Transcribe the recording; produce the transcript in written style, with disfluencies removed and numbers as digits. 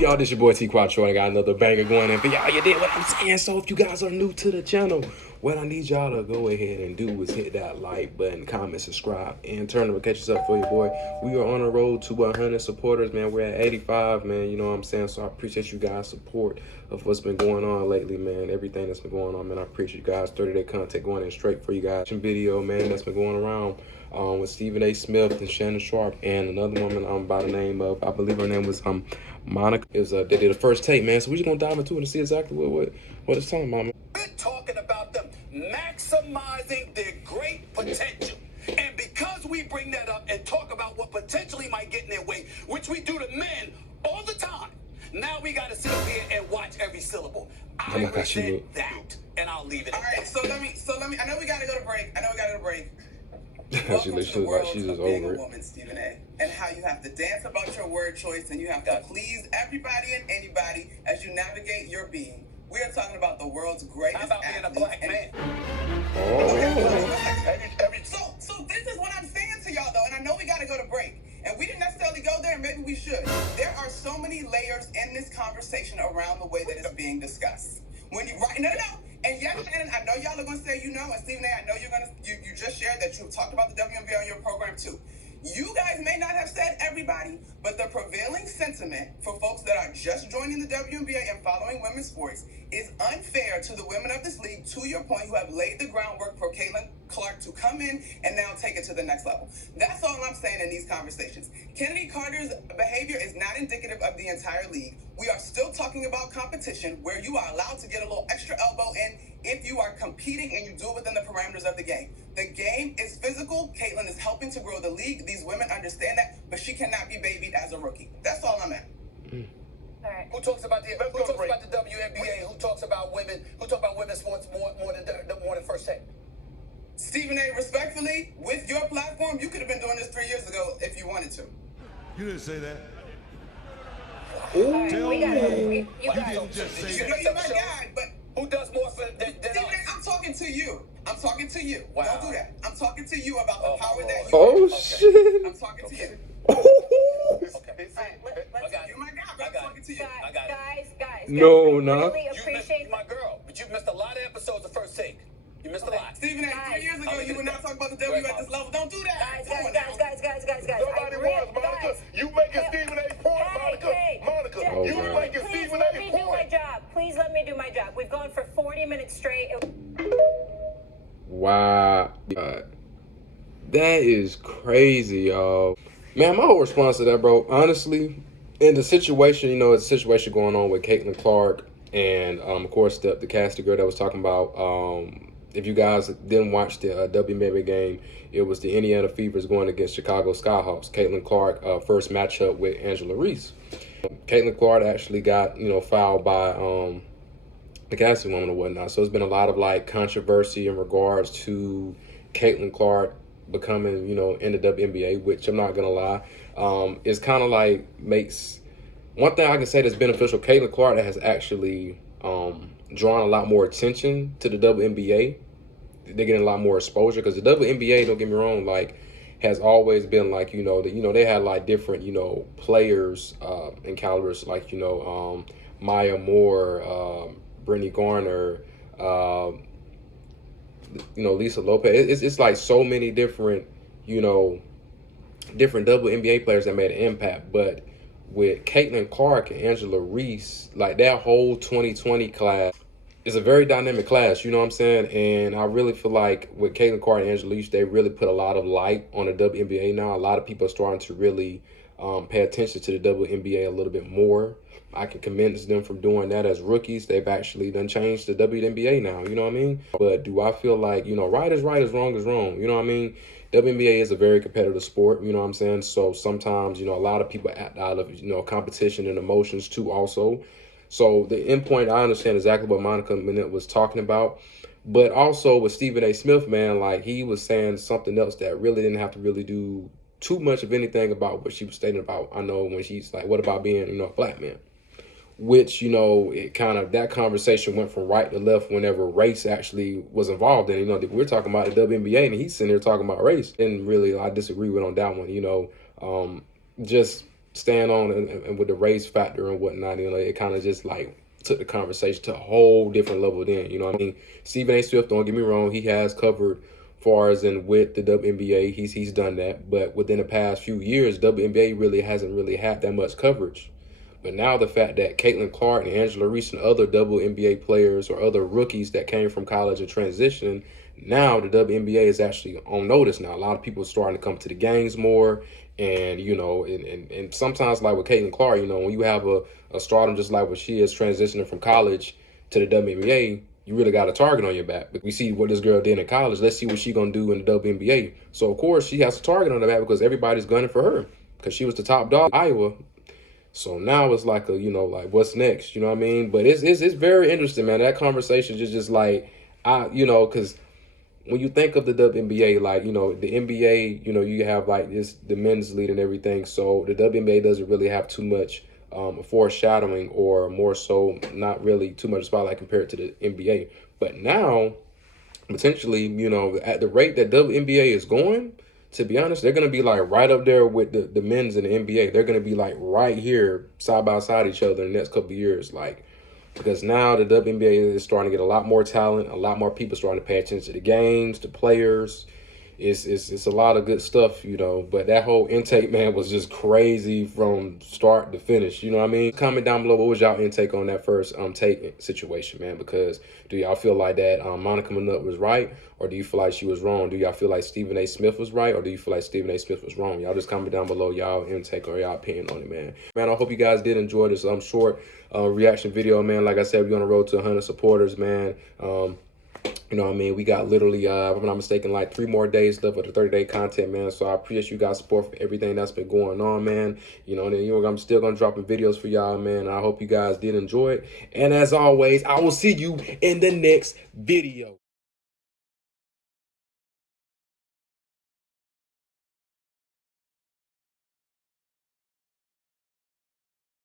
Y'all, this your boy T Quattro, and I got another banger going in for y'all. You did what I'm saying. So if you guys are new to the channel, what I need y'all to go ahead and do is hit that like button, comment, subscribe, and turn the notifications up for your boy. We are on the road to 100 supporters, man. We're at 85, man. You know what I'm saying? So I appreciate you guys' support of what's been going on lately, man. Everything that's been going on, man. I appreciate you guys. 30-day content going in straight for you guys. Video, man, that's been going around with Stephen A. Smith and Shannon Sharp and another woman by the name of, I believe her name was Monica. They did a first take, man. So we're just gonna dive into it and see exactly what it's talking about, man. We're talking about them maximizing their great potential. And because we bring that up and talk about what potentially might get in their way, which we do to men all the time, now we gotta sit up here and watch every syllable. I resent that, and I'll leave it at that. So let me. I know we gotta go to break. She looks like she's just over it. Woman, Stephen A. And how you have to dance about your word choice and you have to please everybody and anybody as you navigate your being. We are talking about the world's greatest. How about being a black man? So this is what I'm saying to y'all though, and I know we gotta go to break. And we didn't necessarily go there, and maybe we should. There are so many layers in this conversation around the way that it's being discussed. No. And yes, Shannon, I know y'all are going to say you know, and Stephen A., I know you just shared that you've talked about the WNBA on your program too. You guys may not have said everybody, but the prevailing sentiment for folks that are just joining the WNBA and following women's sports is unfair to the women of this league, to your point, who have laid the groundwork for Caitlin Clark to come in and now take it to the next level. That's all I'm saying in these conversations. Kennedy Carter's behavior is not indicative of the entire league. We are still talking about competition where you are allowed to get a little extra elbow in if you are competing and you do it within the parameters of the game. The game is physical. Caitlin is helping to grow the league. These women understand that, but she cannot be babied as a rookie. That's all I'm at. All right. Who talks about the WNBA? Who talks about women? Who talks about women's sports more than first take? Stephen A., respectfully, with your platform, you could have been doing this 3 years ago if you wanted to. You didn't say that. Right, Tell me. You didn't just say that. You're my guy, but who does more than Stephen us? A., I'm talking to you. I'm talking to you. Wow. Don't do that. I'm talking to you about the power that you Oh, have. shit. I'm talking to you. Okay. You're my guy, but I'm talking to you. I got it. Guys, No, I nah. really You missed appreciate my girl, but you missed a lot of episodes of First Take. You missed a lot. Stephen A., 3 years ago, you were not talking about the W at this level. Don't do that. Guys. Nobody was, Monica. You making Stephen A. point, Monica. Monica, Oh, you God. making Please Stephen let A. me do my point. job. Please let me do my job. We've gone for 40 minutes straight. Wow. God. That is crazy, y'all. Man, my whole response to that, bro, honestly, in the situation, it's a situation going on with Caitlin Clark and, of course, the casting girl that was talking about. If you guys didn't watch the WNBA game, it was the Indiana Fevers going against Chicago Skyhawks. Caitlin Clark, first matchup with Angela Reese. Caitlin Clark actually got, fouled by the casting woman or whatnot. So it's been a lot of controversy in regards to Caitlin Clark becoming, in the WNBA, which I'm not gonna lie, it's kind of makes one thing I can say that's beneficial. Caitlin Clark has actually drawn a lot more attention to the WNBA. They're getting a lot more exposure because the WNBA, don't get me wrong, has always been they had different players and calibers Maya Moore, Brittany Garner, Lisa Lopez. It's so many different different WNBA players that made an impact. But with Caitlin Clark and Angela Reese, that whole 2020 class is a very dynamic class, you know what I'm saying? And I really feel like with Caitlin Clark and Angela Reese, they really put a lot of light on the WNBA now. A lot of people are starting to really pay attention to the WNBA a little bit more. I can commend them from doing that as rookies. They've actually done changed the WNBA now, you know what I mean? But do I feel like, right is right, is wrong is wrong, you know what I mean? WNBA is a very competitive sport, you know what I'm saying? So sometimes, a lot of people act out of, competition and emotions too also. So the end point, I understand exactly what Monica Mcnutt was talking about. But also with Stephen A. Smith, man, he was saying something else that really didn't have to really do too much of anything about what she was stating about. I know when she's what about being, a black man? which, you know, it kind of, that conversation went from right to left whenever race actually was involved in. You know, we're talking about the WNBA and he's sitting there talking about race. And really, I disagree with on that one, you know. Just stand on and with the race factor and whatnot, you know, it kind of just like took the conversation to a whole different level then, you know what I mean? Stephen A. Smith, don't get me wrong, he has covered far as in with the WNBA, he's done that, but within the past few years, WNBA really hasn't really had that much coverage. But now the fact that Caitlin Clark and Angela Reese and other WNBA players or other rookies that came from college and transitioning, now the WNBA is actually on notice now. A lot of people are starting to come to the games more. And, you know, and sometimes like with Caitlin Clark, you know, when you have a stardom just like what she is transitioning from college to the WNBA, you really got a target on your back. But we see what this girl did in college. Let's see what she's going to do in the WNBA. So, of course, she has a target on her back because everybody's gunning for her because she was the top dog in Iowa. So now it's like a, you know, like what's next? You know what I mean? But it's very interesting, man. That conversation just like, you know, because when you think of the WNBA, like, you know, the NBA, you know, you have like this, the men's league and everything. So the WNBA doesn't really have too much foreshadowing or more so not really too much spotlight compared to the NBA. But now, potentially, you know, at the rate that WNBA is going, to be honest, they're going to be like right up there with the men's in the NBA. They're going to be like right here side by side each other in the next couple of years. Like, because now the WNBA is starting to get a lot more talent, a lot more people starting to pay attention to the games, the players. It's a lot of good stuff, you know. But that whole intake, man, was just crazy from start to finish. You know what I mean? Comment down below, what was y'all intake on that first take situation, man? Because do y'all feel like that Monica Mcnutt was right, or do you feel like she was wrong? Do y'all feel like Stephen A. Smith was right, or do you feel like Stephen A. Smith was wrong? Y'all just comment down below y'all intake or y'all opinion on it, man. Man, I hope you guys did enjoy this short reaction video, man. Like I said, we're on the road to 100 supporters, man. You know what I mean? We got literally, if I'm not mistaken, like 3 more days left of the 30-day content, man. So I appreciate you guys' support for everything that's been going on, man. You know, and then, you know, I'm still going to drop videos for y'all, man. I hope you guys did enjoy it. And as always, I will see you in the next video.